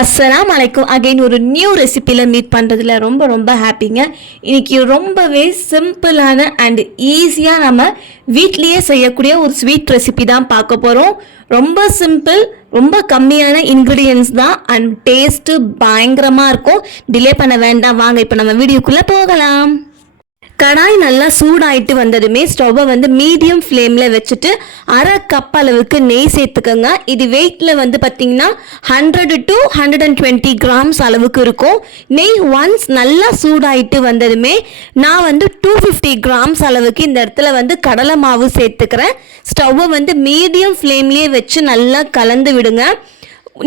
அஸ்ஸலாம் அலைக்கும் அகைன் ஒரு நியூ ரெசிப்பியில் மீட் பண்ணுறதுல ரொம்ப ரொம்ப ஹாப்பிங்க இன்றைக்கி ரொம்பவே சிம்பிளான அண்ட் ஈஸியாக நம்ம வீட்லேயே செய்யக்கூடிய ஒரு ஸ்வீட் ரெசிபி தான் பார்க்க போகிறோம் ரொம்ப சிம்பிள் ரொம்ப கம்மியான இன்க்ரீடியன்ஸ் தான் அண்ட் டேஸ்ட்டு பயங்கரமாக இருக்கும். டிலே பண்ண வேண்டாம். வாங்க இப்போ நம்ம வீடியோக்குள்ளே போகலாம். கடாய் நல்லா சூடாயிட்டு வந்ததுமே ஸ்டவ்வை வந்து மீடியம் ஃப்ளேமில் வச்சுட்டு அரை கப் அளவுக்கு நெய் சேர்த்துக்கோங்க. இது வெயிட்டில் வந்து பார்த்தீங்கன்னா hundred to hundred and twenty grams அளவுக்கு இருக்கும். நெய் ஒன்ஸ் நல்லா சூடாயிட்டு வந்ததுமே நான் வந்து டூ ஃபிஃப்டி கிராம்ஸ் அளவுக்கு இந்த இடத்துல வந்து கடலை மாவு சேர்த்துக்கிறேன். ஸ்டவ்வை வந்து மீடியம் ஃப்ளேம்லேயே வச்சு நல்லா கலந்து விடுங்க.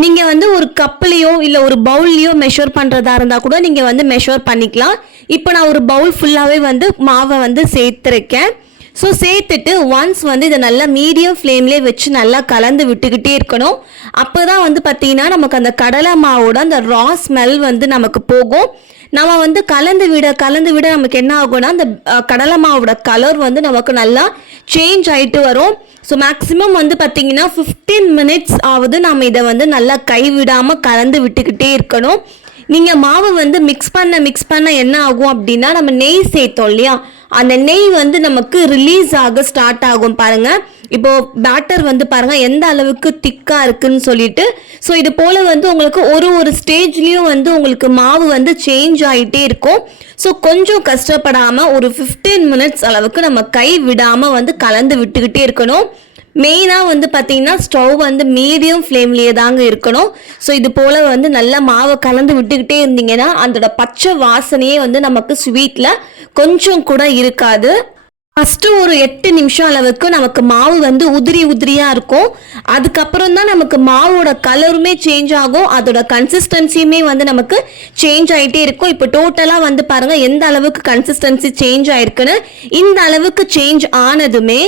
நீங்கள் வந்து ஒரு கப்லேயோ இல்லை ஒரு பவுல்லையோ மெஷர் பண்ணுறதா இருந்தால் கூட நீங்கள் வந்து மெஷர் பண்ணிக்கலாம். இப்போ நான் ஒரு பவுல் ஃபுல்லாகவே வந்து மாவை வந்து சேர்த்துருக்கேன். ஸோ சேர்த்துட்டு ஒன்ஸ் வந்து இதை நல்லா மீடியம் ஃப்ளேம்லேயே வச்சு நல்லா கலந்து விட்டுக்கிட்டே இருக்கணும். அப்போ தான் வந்து பார்த்தீங்கன்னா நமக்கு அந்த கடலை மாவோட அந்த ரா ஸ்மெல் வந்து நமக்கு போகும். நம்ம வந்து கலந்து விட கலந்து விட நமக்கு என்ன ஆகும்னா அந்த கடலை மாவோட கலர் வந்து நமக்கு நல்லா சேஞ்ச் ஆகிட்டு வரும். ஸோ மேக்ஸிமம் வந்து பார்த்தீங்கன்னா ஃபிஃப்டீன் மினிட்ஸ் ஆகுது நம்ம இதை வந்து நல்லா கைவிடாமல் கலந்து விட்டுக்கிட்டே இருக்கணும். நீங்கள் மாவு வந்து மிக்ஸ் பண்ண மிக்ஸ் பண்ண என்ன ஆகும் அப்படின்னா நம்ம நெய் சேர்த்தோம் இல்லையா? அந்த நெய் வந்து நமக்கு ரிலீஸ் ஆக ஸ்டார்ட் ஆகும் பாருங்க. இப்போ பேட்டர் வந்து பாருங்க எந்த அளவுக்கு திக்கா இருக்குன்னு சொல்லிட்டு. ஸோ இது போல வந்து உங்களுக்கு ஒரு ஒரு ஸ்டேஜ்லயும் வந்து உங்களுக்கு மாவு வந்து சேஞ்ச் ஆகிட்டே இருக்கும். ஸோ கொஞ்சம் கஷ்டப்படாம ஒரு 15 மினிட்ஸ் அளவுக்கு நம்ம கை விடாம வந்து கலந்து விட்டுக்கிட்டே இருக்கணும். மெயினாக வந்து பார்த்தீங்கன்னா ஸ்டவ் வந்து மீடியம் ஃப்ளேம்லேயே தாங்க இருக்கணும். ஸோ இது போல் வந்து நல்லா மாவை கலந்து விட்டுக்கிட்டே இருந்தீங்கன்னா அதோட பச்சை வாசனையே வந்து நமக்கு ஸ்வீட்டில் கொஞ்சம் கூட இருக்காது. ஃபஸ்ட்டு ஒரு எட்டு நிமிஷம் அளவுக்கு நமக்கு மாவு வந்து உதிரி உதிரியாக இருக்கும். அதுக்கப்புறம் தான் நமக்கு மாவோட கலருமே சேஞ்ச் ஆகும். அதோட கன்சிஸ்டன்சியுமே வந்து நமக்கு சேஞ்ச் ஆகிட்டே இருக்கும். இப்போ டோட்டலாக வந்து பாருங்கள் எந்த அளவுக்கு கன்சிஸ்டன்சி சேஞ்ச் ஆயிருக்குன்னு. இந்த அளவுக்கு சேஞ்ச் ஆனதுமே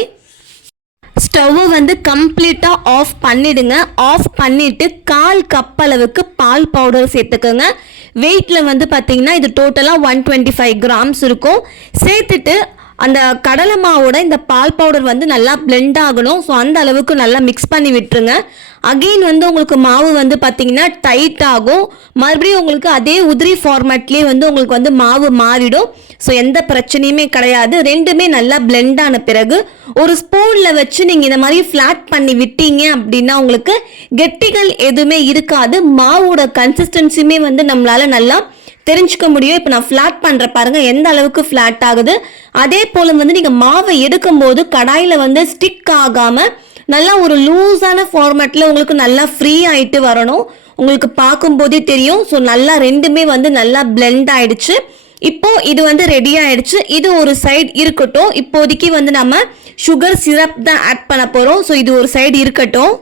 ஸ்டவ்வை வந்து கம்ப்ளீட்டாக ஆஃப் பண்ணிடுங்க. ஆஃப் பண்ணிவிட்டு கால் கப் அளவுக்கு பால் பவுடர் சேர்த்துக்கோங்க. வெயிட்டில் வந்து பார்த்தீங்கன்னா இது டோட்டலாக ஒன் டுவெண்ட்டி ஃபைவ் கிராம்ஸ் இருக்கும். சேர்த்துட்டு அந்த கடலை மாவோட இந்த பால் பவுடர் வந்து நல்லா பிளெண்ட் ஆகணும். ஸோ அந்த அளவுக்கு நல்லா மிக்ஸ் பண்ணி விட்டுருங்க. அகெயின் வந்து உங்களுக்கு மாவு வந்து பார்த்தீங்கன்னா டைட் ஆகும். மறுபடியும் உங்களுக்கு அதே உதிரி ஃபார்மேட்லேயே வந்து உங்களுக்கு வந்து மாவு மாறிடும். ஸோ எந்த பிரச்சனையுமே கிடையாது. ரெண்டுமே நல்லா பிளெண்ட் ஆன பிறகு ஒரு ஸ்பூனில் வச்சு நீங்கள் இந்த மாதிரி ஃப்ளாட் பண்ணி விட்டீங்க அப்படின்னா உங்களுக்கு கெட்டிகள் எதுவுமே இருக்காது. மாவோட கன்சிஸ்டன்சியுமே வந்து நம்மளால நல்லா தெரிஞ்சுக்க முடியும். இப்போ நான் ஃப்ளாட் பண்ணுற பாருங்க எந்த அளவுக்கு ஃப்ளாட் ஆகுது. அதே போல் வந்து நீங்கள் மாவை எடுக்கும்போது கடாயில் வந்து ஸ்டிக் ஆகாமல் நல்லா ஒரு லூஸான ஃபார்மேட்டில் உங்களுக்கு நல்லா ஃப்ரீ ஆகிட்டு வரணும். உங்களுக்கு பார்க்கும்போதே தெரியும். ஸோ நல்லா ரெண்டுமே வந்து நல்லா பிளெண்ட் ஆயிடுச்சு. இப்போ இது வந்து ரெடி ஆயிடுச்சு. இது ஒரு சைடு இருக்கட்டும். இப்போதைக்கு வந்து நம்ம சுகர் சிரப் தான் ஆட் பண்ண போகிறோம் ஸோ இது ஒரு சைடு இருக்கட்டும்.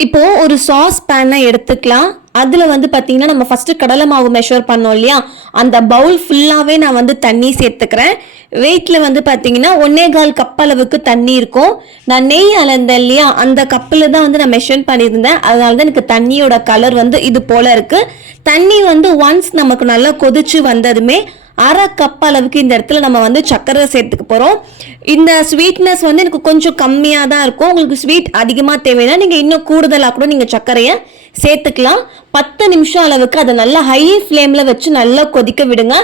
இப்போ ஒரு சாஸ் பேனை எடுத்துக்கலாம். அதில் வந்து பார்த்தீங்கன்னா நம்ம ஃபஸ்ட்டு கடலை மாவு மெஷர் பண்ணோம் இல்லையா? அந்த பவுல் ஃபுல்லாகவே நான் வந்து தண்ணி சேர்த்துக்கிறேன். வெயிட்டில் வந்து பார்த்தீங்கன்னா ஒன்னே கால் கப் அளவுக்கு தண்ணி இருக்கும். நான் நெய் அளந்தேன் இல்லையா? அந்த கப்பில் தான் வந்து நான் மெஷர் பண்ணியிருந்தேன். அதனால தான் எனக்கு தண்ணியோட கலர் வந்து இது போல் இருக்குது தண்ணி வந்து ஒன்ஸ் நமக்கு நல்லா கொதிச்சு வந்ததுமே அரை கப் அளவுக்கு இந்த இடத்துல நம்ம வந்து சர்க்கரை சேர்த்துக்க போகிறோம் இந்த ஸ்வீட்னஸ் வந்து எனக்கு கொஞ்சம் கம்மியாக தான் இருக்கும். உங்களுக்கு ஸ்வீட் அதிகமாக தேவைன்னா நீங்கள் இன்னும் கூடுதலாக கூட நீங்கள் சர்க்கரையை சேர்த்துக்கலாம். பத்து நிமிஷம் அளவுக்கு அதை நல்லா ஹை ஃப்ளேமில் வச்சு நல்லா கொதிக்க விடுங்க.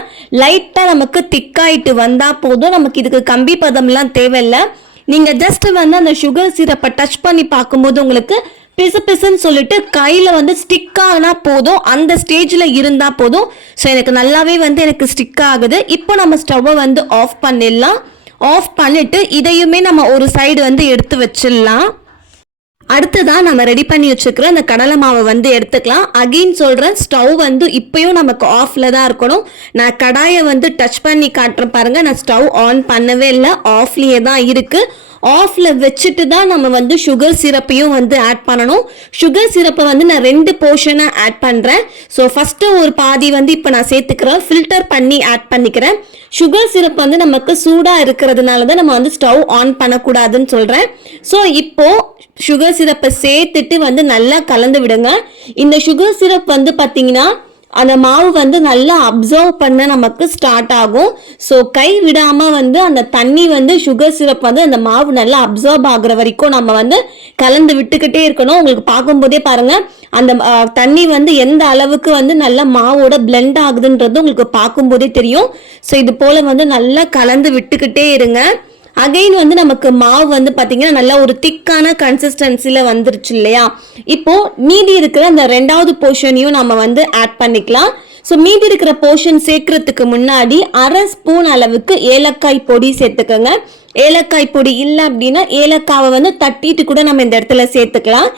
லைட்டாக நமக்கு திக்காயிட்டு வந்தால் போதும். நமக்கு இதுக்கு கம்பி பதம்லாம் தேவையில்லை. நீங்கள் ஜஸ்ட் வந்து அந்த சுகர் சிரப்பை டச் பண்ணி பார்க்கும்போது உங்களுக்கு பிசு பிசுன்னு சொல்லிட்டு கையில் வந்து ஸ்டிக் ஆகினா போதும். அந்த ஸ்டேஜில் இருந்தால் போதும். ஸோ எனக்கு நல்லாவே வந்து எனக்கு ஸ்டிக் ஆகுது. இப்போ நம்ம ஸ்டவ்வை வந்து ஆஃப் பண்ணிடலாம். ஆஃப் பண்ணிட்டு இதையுமே நம்ம ஒரு சைடு வந்து எடுத்து வச்சிடலாம். அடுத்ததான் நம்ம ரெடி பண்ணி வச்சுக்கிற அந்த கடலை மாவை வந்து எடுத்துக்கலாம். அகெயின் சொல்கிறேன் ஸ்டவ் வந்து இப்போயும் நமக்கு ஆஃப்ல தான் இருக்கணும். நான் கடாயை வந்து டச் பண்ணி காட்டுறேன் பாருங்கள் நான் ஸ்டவ் ஆன் பண்ணவே இல்லை ஆஃப்லேயே தான் இருக்குது ஆஃபில் வச்சுட்டு தான் நம்ம வந்து சுகர் சிரப்பையும் வந்து ஆட் பண்ணணும். சுகர் சிரப்பை வந்து நான் ரெண்டு போர்ஷனாக ஆட் பண்ணுறேன் ஸோ ஃபஸ்ட்டு ஒரு பாதி வந்து இப்போ நான் சேர்த்துக்கிறேன். ஃபில்டர் பண்ணி ஆட் பண்ணிக்கிறேன். சுகர் சிரப் வந்து நமக்கு சூடாக இருக்கிறதுனால தான் நம்ம வந்து ஸ்டவ் ஆன் பண்ணக்கூடாதுன்னு சொல்கிறேன் ஸோ இப்போது சுகர் சிரப்பை சேர்த்துட்டு வந்து நல்லா கலந்து விடுங்க. இந்த சுகர் சிரப் வந்து பார்த்தீங்கன்னா அந்த மாவு வந்து நல்லா அப்சர்வ் பண்ண நமக்கு ஸ்டார்ட் ஆகும். ஸோ கை விடாமல் வந்து அந்த தண்ணி வந்து சுகர் சிரப் வந்து அந்த மாவு நல்லா அப்சர்வ் ஆகுற வரைக்கும் நம்ம வந்து கலந்து விட்டுக்கிட்டே இருக்கணும். உங்களுக்கு பார்க்கும்போதே பாருங்கள் அந்த தண்ணி வந்து எந்த அளவுக்கு வந்து நல்லா மாவோட பிளெண்ட் ஆகுதுன்றது உங்களுக்கு பார்க்கும்போதே தெரியும். ஸோ இது போல் வந்து நல்லா கலந்து விட்டுக்கிட்டே இருங்க. அகைன் வந்து நமக்கு மாவு வந்து பார்த்தீங்கன்னா நல்லா ஒரு திக்கான கன்சிஸ்டன்சியில் வந்துருச்சு இல்லையா? இப்போ மீதி இருக்கிற அந்த ரெண்டாவது போர்ஷனையும் நம்ம வந்து ஆட் பண்ணிக்கலாம். ஸோ மீதி இருக்கிற போர்ஷன் சேர்க்கறதுக்கு முன்னாடி அரை ஸ்பூன் அளவுக்கு ஏலக்காய் பொடி சேர்த்துக்கோங்க. ஏலக்காய் பொடி இல்லை அப்படின்னா ஏலக்காவை வந்து தட்டிட்டு கூட நம்ம இந்த இடத்துல சேர்த்துக்கலாம்.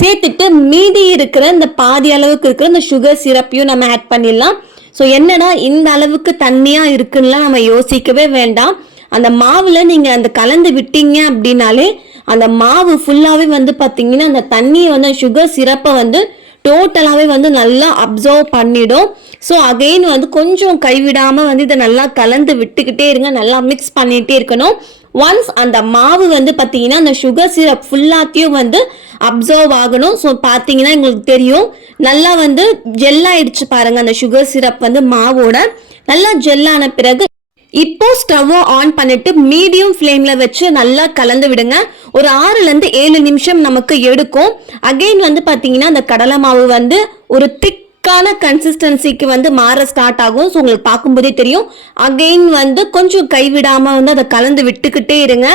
சேர்த்துட்டு மீதி இருக்கிற இந்த பாதி அளவுக்கு இருக்கிற இந்த சுகர் சிரப்பையும் நம்ம ஆட் பண்ணிடலாம். ஸோ என்னன்னா இந்த அளவுக்கு தண்ணியாக இருக்குன்னுலாம் நம்ம யோசிக்கவே வேண்டாம். அந்த மாவில் நீங்கள் அந்த கலந்து விட்டீங்க அப்படின்னாலே அந்த மாவு ஃபுல்லாகவே வந்து பார்த்தீங்கன்னா அந்த தண்ணியை வந்து சுகர் சிரப்பை வந்து டோட்டலாகவே வந்து நல்லா அப்சர்வ் பண்ணிடும். ஸோ அகைன் வந்து கொஞ்சம் கைவிடாமல் வந்து இதை நல்லா கலந்து விட்டுக்கிட்டே இருங்க. நல்லா மிக்ஸ் பண்ணிகிட்டே இருக்கணும். ஒன்ஸ் அந்த மாவு வந்து பார்த்தீங்கன்னா அந்த சுகர் சிரப் ஃபுல்லாத்தையும் வந்து அப்சர்வ் ஆகணும். ஸோ பார்த்தீங்கன்னா எங்களுக்கு தெரியும். நல்லா வந்து ஜெல்லாயிடுச்சு பாருங்கள் அந்த சுகர் சிரப் வந்து மாவோட. நல்லா ஜெல்லான பிறகு இப்போ ஸ்டவ்வை ஆன் பண்ணிட்டு மீடியம் ஃப்ளேம்ல வச்சு நல்லா கலந்து விடுங்க. ஒரு ஆறுலேருந்து ஏழு நிமிஷம் நமக்கு எடுக்கும். அகைன் வந்து பார்த்தீங்கன்னா அந்த கடலை மாவு வந்து ஒரு திக் திக்கான கன்சிஸ்டன்சிக்கு வந்து மாற ஸ்டார்ட் ஆகும். ஸோ உங்களுக்கு பார்க்கும்போதே தெரியும். அகைன் வந்து கொஞ்சம் கைவிடாமல் வந்து அதை கலந்து விட்டுக்கிட்டே இருங்க.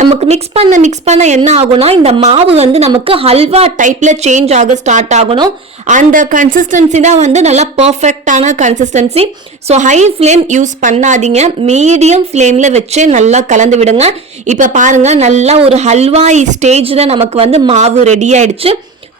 நமக்கு மிக்ஸ் பண்ண மிக்ஸ் பண்ண என்ன ஆகும்னா இந்த மாவு வந்து நமக்கு ஹல்வா டைப்பில் சேஞ்ச் ஆக ஸ்டார்ட் ஆகணும். அந்த கன்சிஸ்டன்சி தான் வந்து நல்லா பர்ஃபெக்டான consistency so high flame use பண்ணாதீங்க. மீடியம் ஃப்ளேமில் வச்சே நல்லா கலந்து விடுங்க. இப்போ பாருங்க நல்லா ஒரு ஹல்வா ஸ்டேஜில் நமக்கு வந்து மாவு ரெடி ஆயிடுச்சு.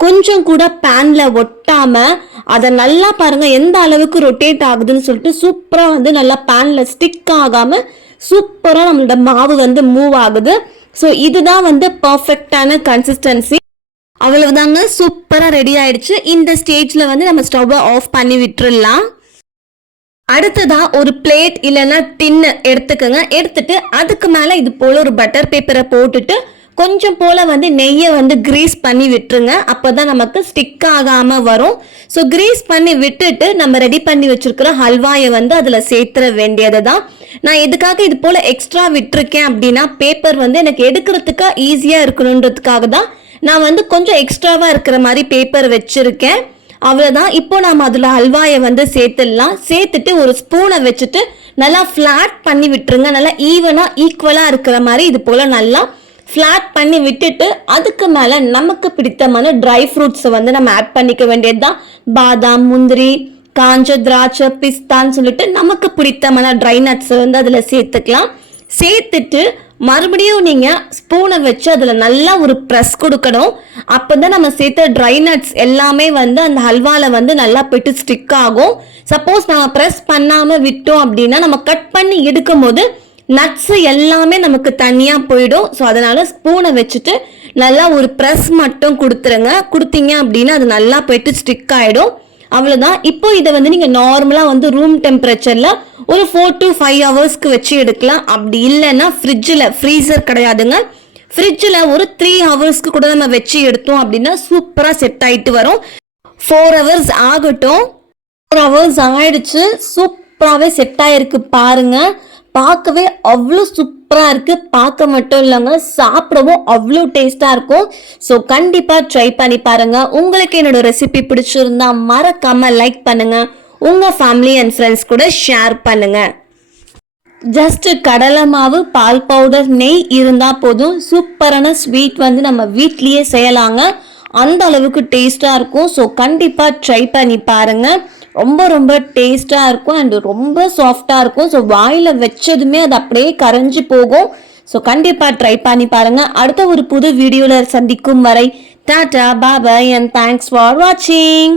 கொஞ்சம் கூட பேனில் ஒட்டாமல் அதை நல்லா பாருங்க எந்த அளவுக்கு ரொட்டேட் ஆகுதுன்னு சொல்லிட்டு சூப்பரா வந்து நல்லா பேன்ல ஸ்டிக் ஆகாம சூப்பரா நம்மளோட மாவு வந்து மூவ் ஆகுது. ஸோ இதுதான் வந்து பர்ஃபெக்டான கன்சிஸ்டன்சி அவ்வளவுதாங்க சூப்பரா ரெடி ஆயிடுச்சு. இந்த ஸ்டேஜ்ல வந்து நம்ம ஸ்டவ்வை ஆஃப் பண்ணி விட்டுறலாம். அடுத்ததா ஒரு பிளேட் இல்லைன்னா டின்னு எடுத்துக்கோங்க. எடுத்துட்டு அதுக்கு மேல இது போல ஒரு பட்டர் பேப்பரை போட்டுட்டு கொஞ்சம் போல் வந்து நெய்யை வந்து கிரீஸ் பண்ணி விட்டுருங்க. அப்பதான் நமக்கு ஸ்டிக் ஆகாமல் வரும். ஸோ கிரீஸ் பண்ணி விட்டுட்டு நம்ம ரெடி பண்ணி வச்சிருக்கிற ஹல்வாயை வந்து அதில் சேர்த்துற வேண்டியது தான் நான் எதுக்காக இது போல் எக்ஸ்ட்ரா விட்டுருக்கேன் அப்படின்னா பேப்பர் வந்து எனக்கு எடுக்கிறதுக்கு ஈஸியாக இருக்கணுன்றதுக்காக தான் நான் வந்து கொஞ்சம் எக்ஸ்ட்ராவாக இருக்கிற மாதிரி பேப்பர் வச்சுருக்கேன். அவ்வளோதான் இப்போ நாம் அதில் ஹல்வாயை வந்து சேர்த்துடலாம். சேர்த்துட்டு ஒரு ஸ்பூனை வச்சுட்டு நல்லா ஃப்ளாட் பண்ணி விட்டுருங்க. நல்லா ஈவனாக ஈக்குவலாக இருக்கிற மாதிரி இது போல் நல்லா ஃப்ளாட் பண்ணி விட்டுட்டு அதுக்கு மேலே நமக்கு பிடித்தமான ட்ரை ஃப்ரூட்ஸை வந்து நம்ம ஆட் பண்ணிக்க வேண்டியது தான் பாதாம் முந்திரி காஞ்ச திராட்சை பிஸ்தான்னு சொல்லிட்டு நமக்கு பிடித்தமான ட்ரை நட்ஸை வந்து அதில் சேர்த்துக்கலாம். சேர்த்துட்டு மறுபடியும் நீங்கள் ஸ்பூனை வச்சு அதில் நல்லா ஒரு ப்ரெஸ் கொடுக்கணும். அப்போ தான் நம்ம சேர்த்த ட்ரை நட்ஸ் எல்லாமே வந்து அந்த ஹல்வாவில் வந்து நல்லா போயிட்டு ஸ்டிக் ஆகும். சப்போஸ் நம்ம ப்ரெஸ் பண்ணாமல் விட்டோம் அப்படின்னா நம்ம கட் பண்ணி எடுக்கும் போது நட்ஸு எல்லாமே நமக்கு தனியாக போயிடும். ஸோ அதனால் ஸ்பூனை வச்சுட்டு நல்லா ஒரு ப்ரெஸ் மட்டும் கொடுத்துருங்க. கொடுத்தீங்க அப்படின்னா அது நல்லா போயிட்டு ஸ்டிக் ஆகிடும் அவ்வளோதான் இப்போ இதை வந்து நீங்கள் நார்மலாக வந்து ரூம் டெம்பரேச்சரில் ஒரு ஃபோர் டு ஃபைவ் ஹவர்ஸ்க்கு வச்சு எடுக்கலாம். அப்படி இல்லைன்னா ஃப்ரிட்ஜில் ஃப்ரீசர் கிடையாதுங்க. ஃப்ரிட்ஜில் ஒரு த்ரீ ஹவர்ஸ்க்கு கூட நம்ம வச்சு எடுத்தோம் அப்படின்னா சூப்பராக செட் ஆகிட்டு வரும். ஃபோர் ஹவர்ஸ் ஆகட்டும். ஃபோர் ஹவர்ஸ் ஆயிடுச்சு. சூப்பராகவே செட் ஆகிருக்கு பாருங்கள் பார்க்கவே அவ்வளோ சூப்பராக இருக்குது பார்க்க மட்டும் இல்லைங்க சாப்பிடவும் அவ்வளோ டேஸ்ட்டாக இருக்கும். ஸோ கண்டிப்பாக ட்ரை பண்ணி பாருங்கள் உங்களுக்கு என்னோட ரெசிபி பிடிச்சிருந்தா மறக்காமல் லைக் பண்ணுங்கள் உங்கள் ஃபேமிலி அண்ட் ஃப்ரெண்ட்ஸ் கூட ஷேர் பண்ணுங்கள் ஜஸ்ட் கடலை மாவு பால் பவுடர் நெய் இருந்தால் போதும். சூப்பரான ஸ்வீட் வந்து நம்ம வீட்லேயே செய்யலாங்க. அந்த அளவுக்கு டேஸ்ட்டாக இருக்கும். ஸோ கண்டிப்பாக ட்ரை பண்ணி பாருங்கள் ரொம்ப ரொம்ப டேஸ்ட்டாக இருக்கும் அண்ட் ரொம்ப சாஃப்டாக இருக்கும். ஸோ வாயில் வச்சதுமே அது அப்படியே கரைஞ்சி போகும். ஸோ கண்டிப்பாக ட்ரை பண்ணி பாருங்கள் அடுத்த ஒரு புது வீடியோவில் சந்திக்கும் வரை Tata bye bye and thanks for வாட்சிங்